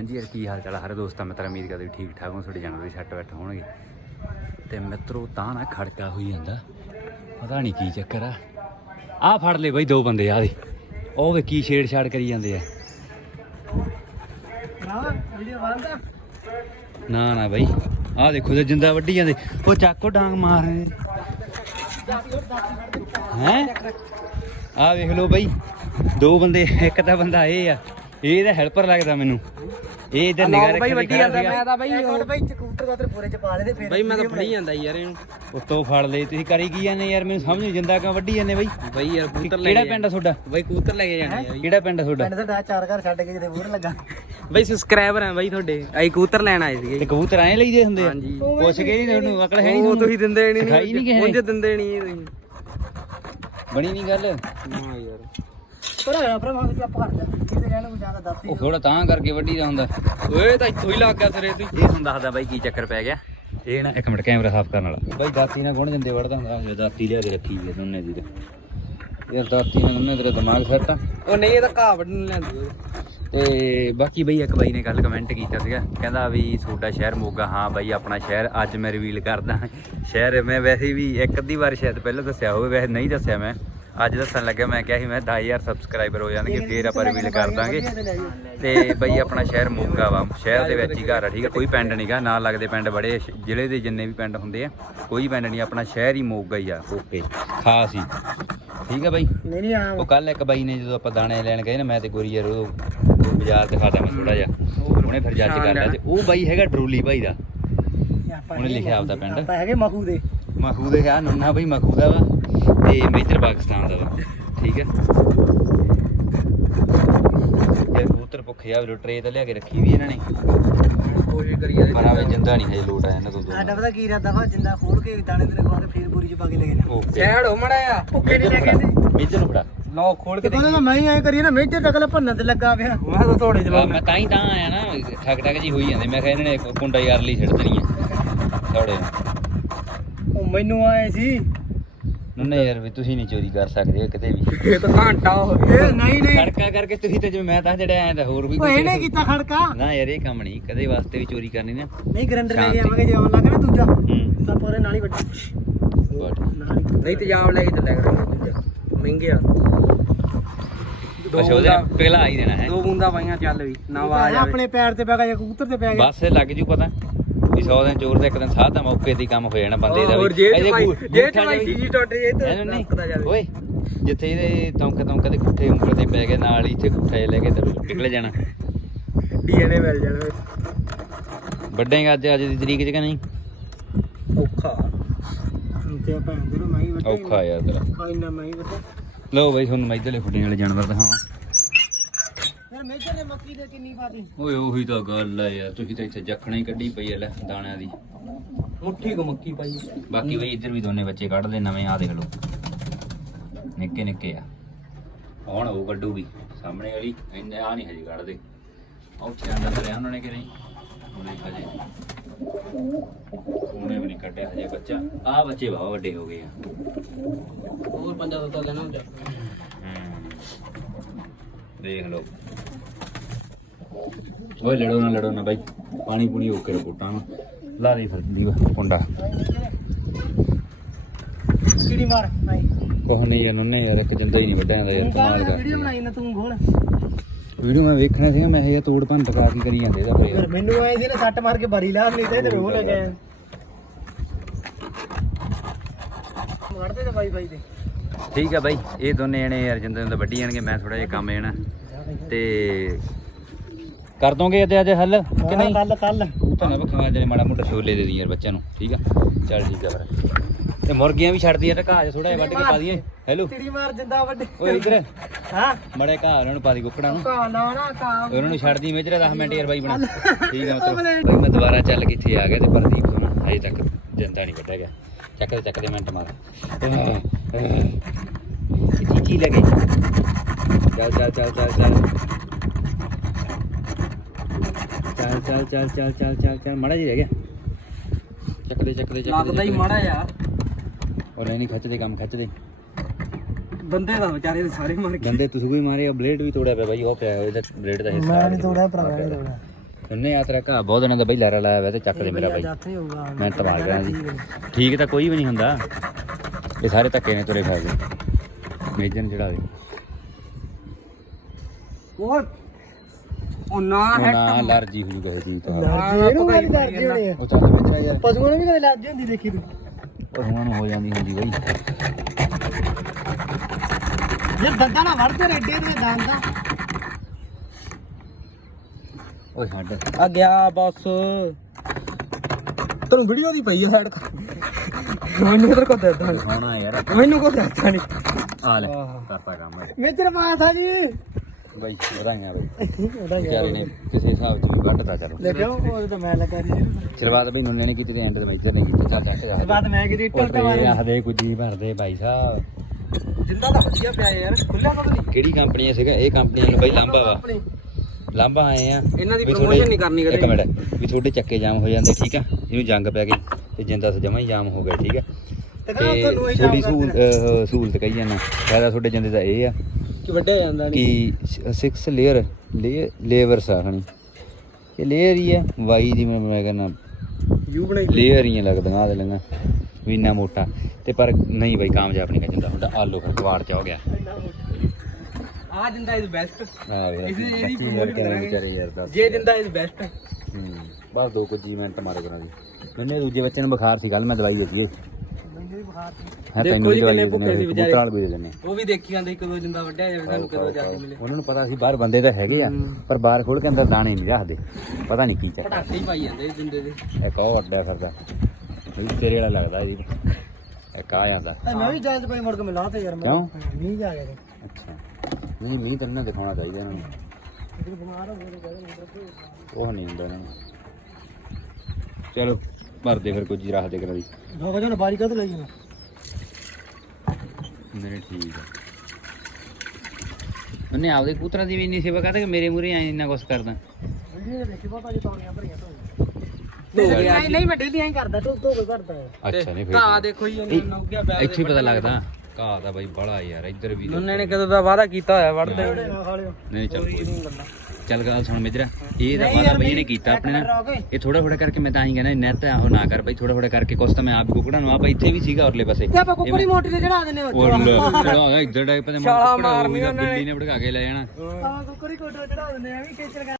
ਹਾਂਜੀ ਯਾਰ ਕੀ ਹਾਲ ਚਾਲ? ਹਰ ਦੋਸਤਾਂ ਮਿੱਤਰ ਉਮੀਦ ਕਰਦੇ ਵੀ ਠੀਕ ਠਾਕ ਹੋ ਤੁਹਾਡੇ ਜਾਨਵਰ ਵੀ ਸੈੱਟ ਬੈਠ ਹੋਣਗੇ। ਤੇ ਮਿੱਤਰੋ ਤਾਂ ਨਾ ਖੜਕਾ ਹੋਈ ਜਾਂਦਾ। ਪਤਾ ਨਹੀਂ ਕੀ ਚੱਕਰ ਆ। ਆ ਫੜ ਲੈ ਬਈ ਦੋ ਬੰਦੇ ਆ ਦੇ ਉਹ ਵੇ ਕੀ ਛੇੜ ਛਾੜ ਕਰੀ ਜਾਂਦੇ ਆ। ਨਾ ਨਾ ਬਈ। ਆ ਦੇਖੋ ਜੇ ਜਿੰਦਾ ਵੱਢੀ ਜਾਂਦੇ। ਉਹ ਚਾਕੋ ਡਾਂਗ ਮਾਰ ਰਹੇ ਹੈ? ਆ ਵੇਖ ਲਓ ਬਈ। ਦੋ ਬੰਦੇ ਇੱਕ ਤਾਂ ਬੰਦਾ ਇਹ ਆ। ਇਹ ਇਹਦਾ ਹੈਲਪਰ ਲੱਗਦਾ ਮੈਨੂੰ। ਇਹ ਇਧਰ ਨਿਗਾਹ ਰੱਖੀ ਵੱਡੀ ਜਾਂਦਾ ਮੈਂ ਤਾਂ ਬਈ ਇੱਕ ਬਈ ਸਕੂਟਰ ਦਾ ਤੇ ਪੂਰੇ ਚ ਪਾ ਲੈਦੇ ਫੇਰ ਬਈ ਮੈਂ ਤਾਂ ਫੜੀ ਜਾਂਦਾ ਯਾਰ ਇਹਨੂੰ। ਉੱਤੋਂ ਫੜ ਲਈ ਤੁਸੀਂ ਕਰੀ ਕੀ ਜਾਂਦੇ ਯਾਰ ਮੈਨੂੰ ਸਮਝ ਨਹੀਂ ਜਿੰਦਾ ਕਿਉਂ ਵੱਢੀ ਜਾਂਦੇ ਬਈ। ਬਈ ਯਾਰ ਕਬੂਤਰ ਲੈ ਕਿਹੜਾ ਕੇ ਪਿੰਡ ਆ ਤੁਹਾਡਾ? ਬਈ ਕਬੂਤਰ ਲੈ ਕੇ ਜਾਣੇ ਬਈ ਕਿਹੜਾ ਪਿੰਡ ਆ ਤੁਹਾਡਾ? ਪਿੰਡ ਦਾ ਚਾਰ ਘਰ ਛੱਡ ਕੇ ਜਿੱਥੇ ਬੂੜ ਲੱਗਾ। ਬਈ ਸਬਸਕ੍ਰਾਈਬਰ ਆ ਬਈ ਤੁਹਾਡੇ। ਅਸੀਂ ਕਬੂਤਰ ਲੈਣ ਆਏ ਸੀਗੇ। ਤੇ ਕਬੂਤਰ ਐਂ ਲਈਦੇ ਹੁੰਦੇ ਆ? ਹਾਂਜੀ। ਪੁੱਛ ਕੇ ਨਹੀਂ ਤੁਹਾਨੂੰ ਅਕਲ ਹੈ ਨਹੀਂ ਉਹ ਤੁਸੀਂ ਦਿੰਦੇ ਨਹੀਂ ਉਂਝ ਨੇ? ਦਿੰਦੇ ਨਹੀਂ ਤੁਸੀਂ। ਬਣੀ ਨਹੀਂ ਗੱਲ। ਹਾਂ ਯਾਰ। ਪਰ ਪਰ ਮਾਂ ਕਿ ਆਪਾਂ ਹਟ ਉਹ ਥੋੜਾ ਤਾਂ ਕਰਕੇ ਵੱਢੀ ਦਾ ਹੁੰਦਾ। ਓਏ ਤਾਂ ਇੱਥੋਂ ਹੀ ਲੱਗ ਗਿਆ ਸਿਰੇ ਤੂੰ। ਇਹ ਹੁਣ ਦੱਸਦਾ ਬਾਈ ਕੀ ਚੱਕਰ ਪੈ ਗਿਆ। ਇਹ ਨਾ ਇੱਕ ਮਿੰਟ ਕੈਮਰਾ ਸਾਫ਼ ਕਰਨ ਵਾਲਾ। ਬਾਈ ਦਾਤੀ ਨਾਲ ਗੁਣ ਦਿੰਦੇ ਵੜਦਾ ਹੁੰਦਾ ਜੇ ਦਾਤੀ ਲਿਆ ਕੇ ਰੱਖੀ ਹੈ ਦੋਨੇ ਦੀ ਤੇ। ਯਾਰ ਦਾਤੀ ਨਾਲ ਦੋਨੇ ਤੇਰਾ ਦਿਮਾਗ ਸੈੱਟ ਆ। ਉਹ ਨਹੀਂ ਇਹ ਤਾਂ ਘਾਹ ਵੱਢਣ ਲੈਂਦੀ ਓਏ ਤੇ ਬਾਕੀ ਬਈ ਇੱਕ ਬਾਈ ਨੇ ਕੱਲ ਕਮੈਂਟ ਕੀਤਾ ਸੀਗਾ ਕਹਿੰਦਾ ਵੀ ਤੁਹਾਡਾ ਸ਼ਹਿਰ ਮੋਗਾ ਹਾਂ ਬਾਈ ਆਪਣਾ ਸ਼ਹਿਰ ਅੱਜ ਮੈਂ ਰਿਵੀਲ ਕਰਦਾ। ਸ਼ਹਿਰ ਮੈਂ ਵੈਸੇ ਵੀ ਇੱਕ ਅੱਧੀ ਵਾਰ ਸ਼ਾਇਦ ਪਹਿਲਾਂ ਦੱਸਿਆ ਹੋਵੇ ਵੈਸੇ ਨਹੀਂ ਦੱਸਿਆ ਮੈਂ। ਅੱਜ ਦੱਸਣ ਲੱਗਿਆ ਮੈਂ ਕਿਹਾ ਸੀ ਮੈਂ 10000 ਸਬਸਕ੍ਰਾਈਬਰ ਹੋ ਜਾਣਗੇ ਫੇਰ ਆਪਾਂ ਰਿਵੀਲ ਕਰ ਦਾਂਗੇ। ਤੇ ਬਈ ਆਪਣਾ ਸ਼ਹਿਰ ਮੋਗਾ ਵਾ ਸ਼ਹਿਰ ਦੇ ਵਿੱਚ ਹੀ ਘਰ ਆ ਠੀਕ ਹੈ ਕੋਈ ਪਿੰਡ ਨਹੀਂਗਾ ਨਾਲ ਲੱਗਦੇ ਪਿੰਡ ਬੜੇ ਜ਼ਿਲ੍ਹੇ ਦੇ ਜਿੰਨੇ ਵੀ ਪਿੰਡ ਹੁੰਦੇ ਆ ਕੋਈ ਪਿੰਡ ਨਹੀਂ ਆਪਣਾ ਸ਼ਹਿਰ ਹੀ ਮੋਗਾ ਹੀ ਆ ਓਕੇ ਖਾਸ ਹੀ ਠੀਕ ਹੈ ਬਾਈ? ਨਹੀਂ ਨਹੀਂ ਆ ਉਹ ਕੱਲ ਇੱਕ ਬਾਈ ਨੇ ਜਦੋਂ ਆਪਾਂ ਦਾਣੇ ਲੈਣ ਗਏ ਨਾ ਮੈਂ ਤੇ ਗੁਰੀ ਯਾਰ ਉਹ ਬਾਜ਼ਾਰ ਦਿਖਾਦਾ ਮੈਂ ਥੋੜਾ ਜਿਹਾ। ਉਹਨੇ ਫਿਰ ਜੱਜ ਕਰ ਲਿਆ ਤੇ ਉਹ ਬਾਈ ਹੈਗਾ ਡਰੋਲੀ ਭਾਈ ਦਾ। ਉਹਨੇ ਲਿਖਿਆ ਆਪਦਾ ਪਿੰਡ। ਆਪਾਂ ਹੈਗੇ ਮਖੂ ਦੇ। ਮਖੂ ਦੇ ਆ ਨੁੰਨਾ ਭਾਈ ਮਖੂ ਦਾ ਵਾ। ਤੇ ਮੇਜਰ ਪਾਕਿਸਤਾਨ ਦਾ ਵਾ। ਠੀਕ ਹੈ? ਇਹ ਕਬੂਤਰ ਭੁੱਖੇ ਆ ਟਰੇ ਤੇ ਲਿਆ ਕੇ ਰੱਖੀ ਵੀ ਇਹਨਾਂ ਨੇ। ਕੋਸ਼ਿਸ਼ ਕਰੀਏ ਪਰ ਆਵੇ ਜਿੰਦਾ। ਨਹੀਂ ਹਜੇ ਲੋਟ ਆਇਆ ਇਹਨਾਂ ਤੋਂ ਸਾਡਾ ਪਤਾ ਕੀ ਇਰਾਦਾ ਵਾ ਜਿੰਦਾ ਖੋਲ ਕੇ ਦਾਣੇ ਦੇ ਖਵਾ ਕੇ ਫੇਰ ਬੂਰੀ ਚ ਪਾ ਕੇ ਲੈ ਗਏ ਸੈਡ ਹੋ ਮੜਾ ਆ ਭੁੱਖੇ ਨਹੀਂ ਲੈ ਕੇ ਆਂਦੇ ਮੇਜਰ ਨੂੰ ਫੜਾ। ਲਓ ਖੋਲ ਕੇ ਕਹਿੰਦਾ ਮੈਂ ਹੀ ਐ ਕਰੀ ਨਾ ਮੇਜਰ ਤੱਕ ਭੰਨਣ ਤੇ ਲੱਗਾ ਪਿਆ। ਮੈਂ ਤਾਂ ਥੋੜੇ ਆ, ਮੈਂ ਤਾਂ ਹੀ ਤਾਂ ਆਇਆ ਨਾ ਠੱਗ ਠੱਗ ਜੀ ਹੋਈ ਜਾਂਦੇ। ਮੈਂ ਕਿਹਾ ਇਹਨਾਂ ਨੇ ਇੱਕ ਕੁੰਡਾ ਯਾਰ ਲਈ ਛੱਡ ਦੇਣੀ ਹੈ। ਥੋੜੇ ਉਹ ਮੈਨੂੰ ਆਏ ਸੀ। ਨੁੰਨੇ ਯਾਰ ਵੀ ਤੁਸੀਂ ਨਹੀਂ ਚੋਰੀ ਕਰ ਸਕਦੇ ਕਿਤੇ ਵੀ। ਇਹ ਤਾਂ ਘੰਟਾ ਹੋ ਇਹ ਨਹੀਂ ਨਹੀਂ। ਖੜਕਾ ਕਰਕੇ ਤੁਸੀਂ ਤੇ ਜਿਵੇਂ ਮੈਂ ਤਾਂ ਜਿਹੜਾ ਆਇਆ ਤਾਂ ਹੋਰ ਵੀ ਉਹ ਕੋਈ ਇਹਨੇ ਕੀਤਾ ਖੜਕਾ? ਨਾ ਯਾਰ ਇਹ ਕੰਮ ਨਹੀਂ। ਕਦੇ ਵਾਸਤੇ ਵੀ ਚੋਰੀ ਕਰਨੀ ਨਾ। ਨਹੀਂ ਗਰੰਡਰ ਲੈ ਕੇ ਆਵਾਂਗੇ ਜੇ ਆਉਣ ਲੱਗਾ ਨਾ ਦੂਜਾ। ਹੂੰ। ਤਾਂ ਪੂਰੇ ਨਾਲ ਹੀ ਵੱਡੀ। ਨਹੀਂ ਤੇਜ਼ਾਬ ਲੈ ਕੇ ਚੱਲਿਆ ਕਰਾਂਗੇ ਮਹਿੰਗੇ ਆ। ਅੱਛਾ ਉਹਦੇ ਪਿਘਲਾ ਹੀ ਦੇਣਾ ਹੈ। ਦੋ ਬੂੰਦਾ ਪਾਈਆਂ ਚੱਲ ਵੀ। ਨਾ ਆਵਾਜ਼ ਆਵੇ ਆਪਣੇ ਪੈਰ ਤੇ ਪੈ ਗਿਆ ਜਾਂ ਕਬੂਤਰ ਤੇ ਪੈ ਗਿਆ। ਬਸ ਲੱਗ ਜੂ ਪਤਾ। ਵੀ 100 ਦਿਨ ਚੋਰ ਦਾ ਇੱਕ ਦਿਨ ਦਾ ਮੌਕੇ ਤੇ ਹੀ ਕੰਮ ਹੋ ਜਾਣਾ ਬੰਦੇ ਦਾ ਹੋਰ ਜੇਠ ਇਹਦੇ ਭਾਈ ਗੂ- ਗੂਠਾ ਭਾਈ ਜੀ ਟੁੱਟ ਜੇ ਤੇ ਇਹਨੂੰ ਨਹੀਂ। ਜਾਵੇ। ਓਏ ਜਿੱਥੇ ਇਹਦੇ ਤੌਂਕ ਤੌਂਕ ਦੇ ਗੁੱਠੇ ਉਂਗਲ ਤੇ ਪੈ ਗਏ ਨਾਲ ਹੀ ਇੱਥੇ ਜਿਹਾ ਲੈ ਕੇ ਤੇ ਪਿਘਲ ਜਾਣਾ। ਡੀਐਨਏ ਮਿਲ ਜਾਣਾ ਓਏ। ਵੱਡੇਗਾ ਅੱਜ ਅੱਜ ਦੀ ਤਰੀਕ 'ਚ ਕਿ ਨਹੀਂ? ਔਖਾ। ਤੇ ਭੈਣ ਦੇ ਨੂੰ ਮੈਂ ਹੀ ਵੱਟੇ ਔਖਾ ਯਾਰ ਤੇਰਾ। ਕੋਈ ਨਾ ਮੈਂ ਹੀ ਵੱਟੇ ਲਓ ਬਈ ਤੁਹਾਨੂੰ ਮੈਂ ਇਧਰਲੇ ਖੁੱਡੇ ਵਾਲੇ ਜਾਨਵਰ ਦਿਖਾਵਾਂ। ਯਾਰ ਮੇਜਰ ਨੇ ਮੱਕੀ ਦੇ ਕਿੰਨੀ ਪਾਤੀ ਓਏ ਉਹੀ ਤਾਂ ਗੱਲ ਆ ਯਾਰ ਤੁਸੀਂ ਤਾਂ ਇੱਥੇ ਜਖਣਾ ਹੀ ਕੱਢੀ ਪਈ ਐ ਲੈ ਦਾਣਿਆਂ ਦੀ। ਮੁੱਠੀ ਕੋ ਮੱਕੀ ਪਾਈ ਬਾਕੀ ਬਈ ਇੱਧਰ ਵੀ ਦੋਨੇ ਬੱਚੇ ਕੱਢਦੇ ਨਵੇਂ ਆ ਦੇਖ ਲਓ। ਨਿੱਕੇ ਨਿੱਕੇ ਆ। ਹੁਣ ਉਹ ਕੱਢੂ ਵੀ? ਸਾਹਮਣੇ ਵਾਲੀ ਇੰਨੇ ਆ ਨਹੀਂ ਹਜੇ ਕੱਢਦੇ। ਉਹ ਛਾਂਡਾ ਕਰਿਆ ਉਹਨਾਂ ਨੇ ਕਿ ਨਹੀਂ? ਉਹਨੇ ਹਜੇ ਉਹਨੇ ਵੀ ਨਹੀਂ ਕੱਢਿਆ ਹਜੇ ਬੱਚਾ। ਆ ਬੱਚੇ ਬਹੁਤ ਵੱਡੇ ਹੋ ਗਏ ਆ। ਹੋਰ ਪੰਜਾ ਦਾ ਲੈਣਾ ਹੁੰਦਾ। ਦੇਖ ਲਓ। ਓਏ ਲੜੋ ਨਾ ਲੜੋ ਨਾ ਬਾਈ। ਪਾਣੀ ਪੂਣੀ ਹੋ ਕੇ ਰਿਪੋਰਟਾਂ ਨੂੰ। ਲਾ ਦੇ ਫਿਰਦੀ ਵਾ ਕੁੰਡਾ ਕਿਹੜੀ ਮਾਰ। ਭਾਈ ਕੋਹ ਨਹੀਂ ਯਾਰ ਉਹਨੇ ਯਾਰ ਇੱਕ ਜਿੰਦਾ ਹੀ ਨਹੀਂ ਵੱਡਿਆ ਦਾ ਯਾਰ ਤੂੰ ਕਮਾਲ ਵੀਡੀਓ ਬਣਾਈ ਨਾ ਤੂੰ ਖੋਲ। ਵੀਡੀਓ ਮੈਂ ਵੇਖਣਾ ਸੀਗਾ ਮੈਂ ਇਹ ਤੋੜ ਭੰਨ ਟਕਾ ਕੀ ਕਰੀ ਜਾਂਦੇ ਇਹਦਾ ਫਿਰ ਮੈਨੂੰ ਆਏ ਸੀ ਨਾ ਸੱਟ ਮਾਰ ਕੇ ਬਾਰੀ ਲਾ ਲਈ ਤੇ ਇਧਰ ਉਹ ਲੈ ਗਏ ਮਾਰਦੇ ਤੇ ਬਾਈ ਬਾਈ ਦੇ। ਠੀਕ ਆ ਬਾਈ ਇਹ ਦੋਨੇ ਜਣੇ ਯਾਰ ਜਿੰਦੇ ਜਿੰਦੇ ਵੱਡੀ ਜਾਣਗੇ ਮੈਂ ਥੋੜਾ ਜਿਹਾ ਕੰਮ ਜਾਣਾ। ਤੇ ਕਰ ਦੋਗੇ ਅੱਜ ਅੱਜ ਹੱਲ ਕਿ ਨਹੀਂ? ਕੱਲ ਕੱਲ ਤਾਂ ਨਾ ਬਖਵਾ ਜਿਹੜੇ ਮਾੜਾ ਮੋਟਾ ਛੋਲੇ ਦੇ ਦੀ ਯਾਰ ਬੱਚਿਆਂ ਨੂੰ ਠੀਕ ਆ? ਚੱਲ ਠੀਕ ਆ ਫਿਰ। ਤੇ ਮੁਰਗੀਆਂ ਵੀ ਛੱਡਦੀ ਆ ਤੇ ਘਾਹ ਥੋੜਾ ਜਿਹਾ ਵੱਢ ਕੇ ਪਾ ਦਈਏ। ਹੈਲੋ? ਤੇਰੀ ਮਾਰ ਜਿੰਦਾ ਵੱਡੇ ਓਏ ਇਧਰ। ਹਾਂ? ਮੜੇ ਘਾਹ ਉਹਨਾਂ ਨੂੰ ਪਾ ਦੀ ਕੁੱਕੜਾਂ ਨੂੰ। ਕਾ ਨਾ ਨਾ ਕਾ ਉਹਨਾਂ ਨੂੰ ਛੱਡਦੀ ਮੇਜਰਾ 10 ਮਿੰਟ ਯਾਰ ਬਾਈ ਬਣਾ। ਠੀਕ ਆ ਮਤਲਬ ਬਾਈ ਮੈਂ ਦੁਬਾਰਾ ਚੱਲ ਕੇ ਇੱਥੇ ਆ ਗਿਆ ਤੇ ਪ੍ਰਦੀਪ ਨਾ ਹਜੇ ਤੱਕ ਜਿੰਦਾ ਨਹੀਂ ਕੱਢਿਆ ਗਿਆ। ਚੱਕ ਦੇ ਚੱਕ ਦੇ ਮਿੰਟ ਮਾਰ। ਕੀ ਲੱਗੇ ਚੱਲ ਚੱਲ ਚੱਲ ਚੱਲ ਚੱਲ। ਚੱਲ ਚੱਲ ਚੱਲ ਚੱਲ ਚੱਲ ਚੱਲ ਚੱਲ ਮੜਾ ਜੀ ਰਹਿ ਗਿਆ। ਚੱਕ ਦੇ ਚੱਕ ਦੇ ਚੱਕ ਦੇ ਲੱਗਦਾ ਹੀ ਮਾੜਾ ਯਾਰ। ਉਹ ਨਹੀਂ ਖਿੱਚਦੇ ਕੰਮ ਖਿੱਚਦੇ। ਬੰਦੇ ਦਾ ਵਿਚਾਰੇ ਦੇ ਸਾਰੇ ਮਰ ਗਏ। ਗੰਦੇ ਤੁਸੀਂ ਕੋਈ ਮਾਰੇ ਬਲੇਡ ਵੀ ਤੋੜਿਆ ਪਿਆ ਬਾਈ ਉਹ ਪਿਆ ਇਹਦਾ ਬਲੇਡ ਦਾ ਹਿੱਸਾ ਮੈਂ ਨਹੀਂ ਤੋੜਿਆ ਭਰਾ ਤੋੜਿਆ। ਉਹਨੇ ਆ ਤੇਰਾ ਘਾ ਬਹੁਤ ਦਿਨਾਂ ਦਾ ਬਈ ਲਾਰਾ ਲਾਇਆ ਵਾ ਤੇ ਚੱਕ ਦੇ ਮੇਰਾ ਬਾਈ। ਜੱਥ ਨਹੀਂ ਹੋਊਗਾ ਮੈਂ ਤਾਂ ਮਾਰ ਕਰਾਂ ਜੀ ਠੀਕ ਤਾਂ ਕੋਈ ਵੀ ਨਹੀਂ ਹੁੰਦਾ। ਇਹ ਸਾਰੇ ਧੱਕੇ ਨੇ ਤੁਰੇ ਖਾਏ। ਮੇਜਨ ਜਿਹੜਾ ਹੋਵੇ ਉਹ ਉਹ ਨਾ ਉਹ ਨਾ ਅਲਰਜੀ ਹੋਈ ਕਿਸੇ ਚੀਜ਼ ਤੋਂ। ਇਹਨੂੰ ਵੀ ਦਰਦੀ ਹੋਣੀ ਆ। ਉਹ ਚੱਲ ਮੇਜਰਾ ਯਾਰ। ਪਸ਼ੂਆਂ ਨੂੰ ਵੀ ਕਦੇ ਲੱਗ ਜਾਂਦੀ ਦੇਖੀ ਤੂੰ? ਪਸ਼ੂਆਂ ਨੂੰ ਹੋ ਜਾਂਦੀ ਹੁੰਦੀ ਬਈ। ਯਾਰ ਦੰਦਾਂ ਨਾ ਵੜਦੇ ਰੇਡੇ ਦੇ ਦੰਦਾਂ ਓਏ ਛੱਡ। ਆ ਗਿਆ ਬਸ। ਤੈਨੂੰ ਵੀਡੀਓ ਦੀ ਪਈ ਆ ਸਾਈਡ ਮੈਨੂੰ ਕੋ ਦੱਸਦਾ ਯਾਰ। ਮੈਨੂੰ ਕੋ ਦੱਸਦਾ ਨਹੀਂ ਆ ਲੈ ਕਰਤਾ ਕੰਮ। ਪਾਸ ਆ ਜੀ। ਬਈ ਵਧਾਈਆਂ ਬਈ। ਉਹਦਾ ਵਿਚਾਰੇ ਨੇ ਕਿਸੇ ਹਿਸਾਬ ਚ ਵੀ ਵੱਢ ਤਾ ਚਲੋ। ਲੈ ਕਿਉਂ ਉਹ ਤਾਂ ਮੈਂ ਲੱਗਾ ਜੀ ਸ਼ੁਰੂਆਤ ਬਈ ਨੁੰਨੇ ਨੇ ਕੀਤੀ ਤੇ ਐਂਡ ਤੇ ਮੇਜਰ ਨੇ ਕੀਤੀ ਚੱਲ ਚੱਕ ਜਾ। ਬਾਅਦ ਮੈਂ ਕਿਤੇ ਉਹ ਟੱਟ ਮਾਰੀ ਆਖਦੇ ਕੁਝ ਨਹੀਂ ਭਰਦੇ ਭਾਈ ਸਾਹਿਬ। ਜਿੰਦਾ ਤਾਂ ਵਧੀਆ ਪਿਆ ਯਾਰ ਖੁੱਲਿਆ ਕਦੋਂ ਨਹੀਂ। ਕਿਹੜੀ ਕੰਪਨੀ ਸੀਗਾ? ਇਹ ਕੰਪਨੀ ਨੂੰ ਬਈ ਲਾਂਬਾ ਵਾ। ਆਪਣੀ। ਲਾਂਬਾ ਆਏ ਆ। ਇਹਨਾਂ ਦੀ ਵੀ promotion ਤੁਹਾਡੇ- ਨਹੀਂ ਕਰਨੀ ਕਦੇ। ਇੱਕ ਮਿੰਟ ਵੀ ਤੁਹਾਡੇ ਚੱਕੇ ਜਾਮ ਹੋ ਜਾਂਦੇ ਠੀਕ ਆ? ਇਹਨੂੰ ਜੰਗ ਪੈ ਗਈ ਤੇ ਜਿੰਦਾ ਜਮਾ ਹੀ ਜਾਮ ਹੋ ਗਿਆ ਠੀਕ ਆ? ਤੇ ਤੁਹਾਡੀ ਸਹੂਲਤ ਕਹੀ ਜਾਂਦਾ। ਫਾਇਦਾ ਤੁਹਾਡੇ ਜਿੰਦੇ ਦਾ ਇਹ ਆ। ਕਿ ਵੱਡਿਆ ਜਾਂਦਾ ਕਿ 6 ਲੇਅਰ ਲੇਵਰਸ ਆ ਹਣੀ ਇਹ ਲੇਅਰ ਹੀ ਆ ਵਾਈ ਜਿਵੇਂ ਮੈਂ ਕਹਿੰਦਾ ਯੂ ਬਣਾਈ ਲੇਅਰ ਹੀ ਆ ਲੱਗਦੀਆਂ ਆ ਲੰਗਾ ਵੀ ਇੰਨਾ ਮੋਟਾ। ਤੇ ਪਰ ਨਹੀਂ ਬਈ ਕਾਮਯਾਬ ਨਹੀਂ ਕਹਿੰਦਾ ਹੁੰਦਾ। ਆਲੂ ਫਿਰ ਕਵਾੜ ਚ ਹੋ ਗਿਆ। ਆ ਦਿੰਦਾ ਇਜ਼ ਬੈਸਟ ਆ ਵੇ ਇਹਦੀ- ਇਹਦੀ ਬੱਚੀ ਯਾਰ ਕਹਿੰਦੇ ਵਿਚਾਰੇ ਯਾਰ ਦੱਸ ਜੇ ਦਿੰਦਾ ਇਜ਼ ਬੈਸਟ ਹੂੰ। ਬਸ ਦੋ ਕੁ ਜੀ ਮਿੰਟ ਮਾਰੇ ਕਰਾਂ ਜੀ। ਮੈਨੇ ਦੂਜੇ ਬੱਚੇ ਨੂੰ ਬੁਖਾਰ ਸੀ ਕੱਲ ਮੈਂ ਦਵਾਈ ਦਿੱਤੀ ਦੇਖੋ ਜੀ ਕਿੰਨੇ ਦੇ ਭੁੱਖੇ ਸੀ ਵਿਚਾਰੇ। ਦਿੰਦੇ ਉਹ ਵੀ ਦੇਖੀ ਜਾਂਦੇ ਕਦੋਂ ਜਿੰਦਾ ਵੱਡਿਆ ਜਾਵੇ ਸਾਨੂੰ ਕਦੋਂ ਜਾ ਕੇ ਮਿਲੇ। ਉਹਨਾਂ ਨੂੰ ਪਤਾ ਸੀ ਬਾਹਰ ਬੰਦੇ ਤਾਂ ਹੈਗੇ ਆ। ਪਰ ਬਾਹਰ ਖੋਲ ਕੇ ਅੰਦਰ ਦਾਣੇ ਨਹੀਂ ਰੱਖਦੇ। ਪਤਾ ਨਹੀਂ ਕੀ ਚੱਕਰ। ਪਟਾਕੇ ਹੀ ਪਾਈ ਜਾਂਦੇ ਦਿੰਦੇ ਦੇ। ਇੱਕ ਉਹ ਅੱਡਿਆ ਫਿਰਦਾ। ਇਹ ਵੀ ਤੇਰੇ ਵਾਲਾ ਲੱਗਦਾ ਜੀ। ਇੱਕ ਆ ਜਾਂਦਾ। ਮੈਂ ਵੀ ਜਲਦ ਪਈ ਮੁੜ ਕੇ ਮਿਲਾ ਤੇ ਯਾਰ ਮੈਂ? ਮੀਂਹ ਜਾ ਗਿਆ ਅੱਛਾ। ਨਹੀਂ ਮੀਂਹ ਤਾਂ ਦਿਖਾਉਣਾ ਚਾਹੀਦਾ ਇਹਨਾਂ ਨੂੰ। ਤੇ ਬਿਮਾਰ ਹੋ ਗਏ ਕਹਿੰਦੇ ਉਹ ਨਹੀਂ ਹੁੰਦਾ ਇਹਨਾਂ ਨੂੰ। ਚਲੋ। ਭਰਦੇ ਫਿਰ ਕੁਝ ਰੱਖ ਦੇ ਕਰਾਂ ਦੀ ਦੋ ਵਜੇ ਨਾ ਬਾਰੀ ਕਦ ਲਈ ਨਾ ਮੇਰੇ ਠੀਕ ਆ। ਉਹਨੇ ਆਪਦੇ ਕੂਤਰਾਂ ਦੀ ਵੀ ਇੰਨੀ ਸੇਵਾ ਕਰਦਾ ਕਿ ਮੇਰੇ ਮੂਰੇ ਐ ਇੰਨਾ ਕੁਛ ਕਰਦਾ। ਵੀਡੀਓ ਦੇਖੀ ਬਾਬਾ ਜੀ ਤੌੜੀਆਂ ਭਰੀਆਂ ਤੋਂ ਨਹੀਂ ਨਹੀਂ ਮੈਂ ਡੇਲੀ ਐਂ ਕਰਦਾ ਤੂੰ ਤੂੰ ਕੋਈ ਕਰਦਾ ਹੈ ਅੱਛਾ ਨਹੀਂ ਫਿਰ ਦੇਖੋ ਜੀ ਉਹਨੇ ਨੌਕਿਆ ਪਿਆ ਇੱਥੇ ਹੀ ਪਤਾ ਲੱਗਦਾ। ਘਾਹ ਦਾ ਬਾਈ ਬੜਾ ਯਾਰ ਇੱਧਰ ਵੀ ਉਹਨੇ ਨੇ ਕਦੋਂ ਦਾ ਵਾਅਦਾ ਕੀਤਾ ਹੋਇਆ ਵੜਦੇ ਨਹੀਂ ਚੱਲ ਕੋਈ। ਚੱਲ ਗੱਲ ਸੁਣ ਮਿੱਤਰਾ ਇਹ ਤਾਂ ਯਾਰ ਬਈ ਨਹੀਂ, ਕੀਤਾ ਆਪਣੇ ਨਾਲ। ਇਹ ਥੋੜਾ ਥੋੜਾ ਕਰਕੇ ਮੈਂ ਤਾਂ ਹੀ ਕਹਿੰਦਾ ਨੈਟ ਉਹ ਨਾ ਕਰ ਬਈ ਥੋੜਾ ਥੋੜਾ ਕਰਕੇ ਕੁਛ ਤਾਂ ਮੈਂ ਆਪ ਕੁਕੜਾ ਨੂੰ ਆਪ ਇੱਥੇ ਵੀ ਸੀਗਾ ਉਰਲੇ ਪਾਸੇ। ਤੇ ਆਪਾਂ ਕੁੱਕੜੀ ਮੋਟੀ ਤੇ ਚੜਾ ਦਿੰਨੇ ਉਹ ਚੜਾ ਇੱਧਰ ਡਾ ਪਤਾ ਮੈਂ ਛਾਲਾਂ ਕੁਕੜਾ ਮਾਰਨੀਆਂ ਬਿੱਲੀ ਨੇ ਭੜਕਾ ਕੇ ਲੈ ਜਾਣਾ। ਆਪਾਂ ਕੁੱਕੜੀ ਕੋਟੋ ਚੜਾ ਦਿੰਨੇ ਆ ਵੀ ਖੇਚਲ